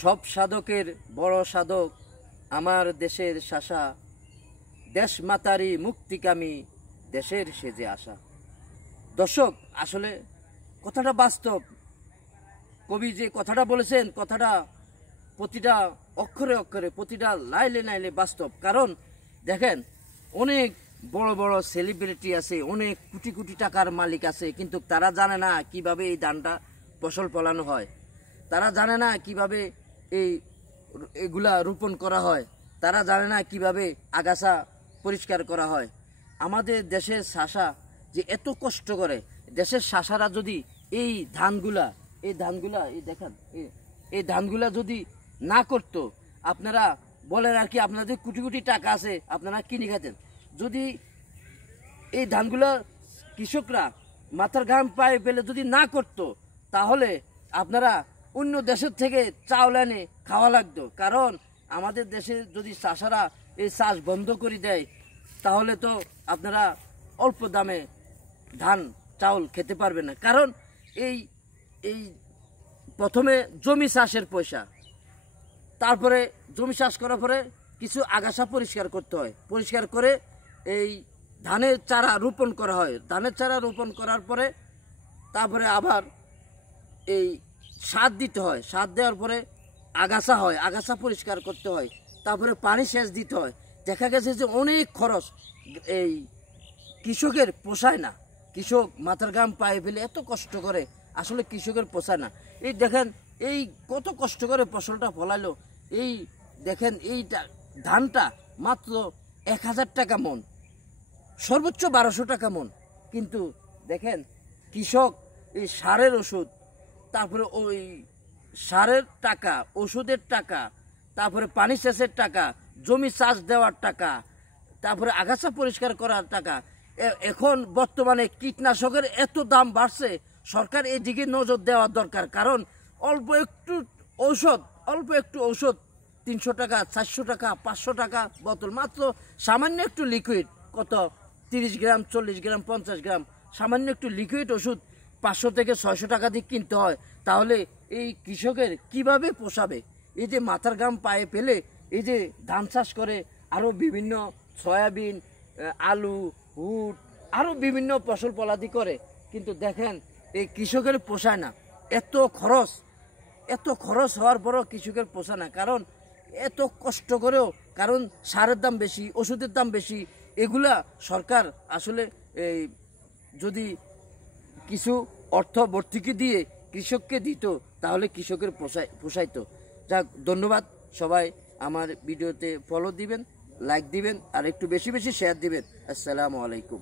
সব সাধকের বড় সাধক আমার দেশের শাসা, দেশ মাতারি মুক্তিকামী দেশের সেজে আসা। দর্শক, আসলে কথাটা বাস্তব। কবি যে কথাটা বলেছেন, কথাটা প্রতিটা অক্ষরে অক্ষরে, প্রতিটা লাইলে লাইলে বাস্তব। কারণ দেখেন, অনেক বড় বড় সেলিব্রিটি আছে, অনেক কোটি কোটি টাকার মালিক আছে, কিন্তু তারা জানে না কিভাবে এই ধানটা ফসল ফলানো হয়। তারা জানে না কিভাবে এগুলা রোপণ করা হয়। তারা জানে না কিভাবে আগাছা পরিষ্কার করা হয়। আমাদের দেশের শাসা যে এত কষ্ট করে, দেশের শাসারা যদি এই ধানগুলা এই দেখেন, এই ধানগুলা যদি না করতো, আপনারা বলেন আর কি, আপনাদের কোটি কোটি টাকা আছে, আপনারা কিনে খেতেন। যদি এই ধানগুলো কৃষকরা মাথার ঘাম পায়ে ফেলে যদি না করতো, তাহলে আপনারা অন্য দেশের থেকে চাউল এনে খাওয়া লাগতো। কারণ আমাদের দেশে যদি চাষারা এই চাষ বন্ধ করে দেয়, তাহলে তো আপনারা অল্প দামে ধান চাউল খেতে পারবেন না। কারণ এই এই প্রথমে জমি চাষের পয়সা, তারপরে জমি চাষ করার পরে কিছু আগাছা পরিষ্কার করতে হয়, পরিষ্কার করে এই ধানের চারা রোপণ করা হয়। ধানের চারা রোপণ করার পরে তারপরে আবার এই সার দিতে হয়, সার দেওয়ার পরে আগাছা হয়, আগাছা পরিষ্কার করতে হয়, তারপরে পানি সেচ দিতে হয়। দেখা গেছে যে অনেক খরচ, এই কৃষকের পোষায় না। কৃষক মাথার ঘাম পায়ে ফেলে এত কষ্ট করে, আসলে কৃষকের পোষায় না। এই দেখেন, এই কত কষ্ট করে ফসলটা ফলাইলো। এই দেখেন, এইটা ধানটা মাত্র 1000 টাকা মন, সর্বোচ্চ 1200 টাকা মন। কিন্তু দেখেন, কৃষক এই সারের ওষুধ, তারপরে ওই সারের টাকা, ওষুধের টাকা, তারপরে পানি সেচের টাকা, জমি চাষ দেওয়ার টাকা, তারপরে আগাছা পরিষ্কার করার টাকা। এখন বর্তমানে কীটনাশকের এত দাম বাড়ছে, সরকার এদিকে নজর দেওয়ার দরকার। কারণ অল্প একটু ঔষধ 300 টাকা, 400 টাকা, 500 টাকা বোতল, মাত্র সামান্য একটু লিকুইড, কত 30 গ্রাম, 40 গ্রাম, 50 গ্রাম, সামান্য একটু লিকুইড ওষুধ 500 থেকে 600 টাকা দিয়ে কিনতে হয়। তাহলে এই কৃষকের কিভাবে পোষাবে? এই যে মাথার ঘাম পায়ে ফেলে এই যে ধান চাষ করে, আরও বিভিন্ন সয়াবিন, আলু, উট, আরও বিভিন্ন ফসল ফলাদি করে, কিন্তু দেখেন এই কৃষকের পোষায় না। এত খরচ হওয়ার পরও কৃষকের পোষায় না। কারণ এত কষ্ট করেও, কারণ সারের দাম বেশি, ওষুধের দাম বেশি। এগুলা সরকার আসলে যদি কিছু অর্থ ভর্তুকি দিয়ে কৃষককে দিত, তাহলে কৃষকের পোষাইতো। যাক, ধন্যবাদ। সবাই আমার ভিডিওতে ফলো দিবেন, লাইক দিবেন, আর একটু বেশি বেশি শেয়ার দিবেন। আসসালামু আলাইকুম।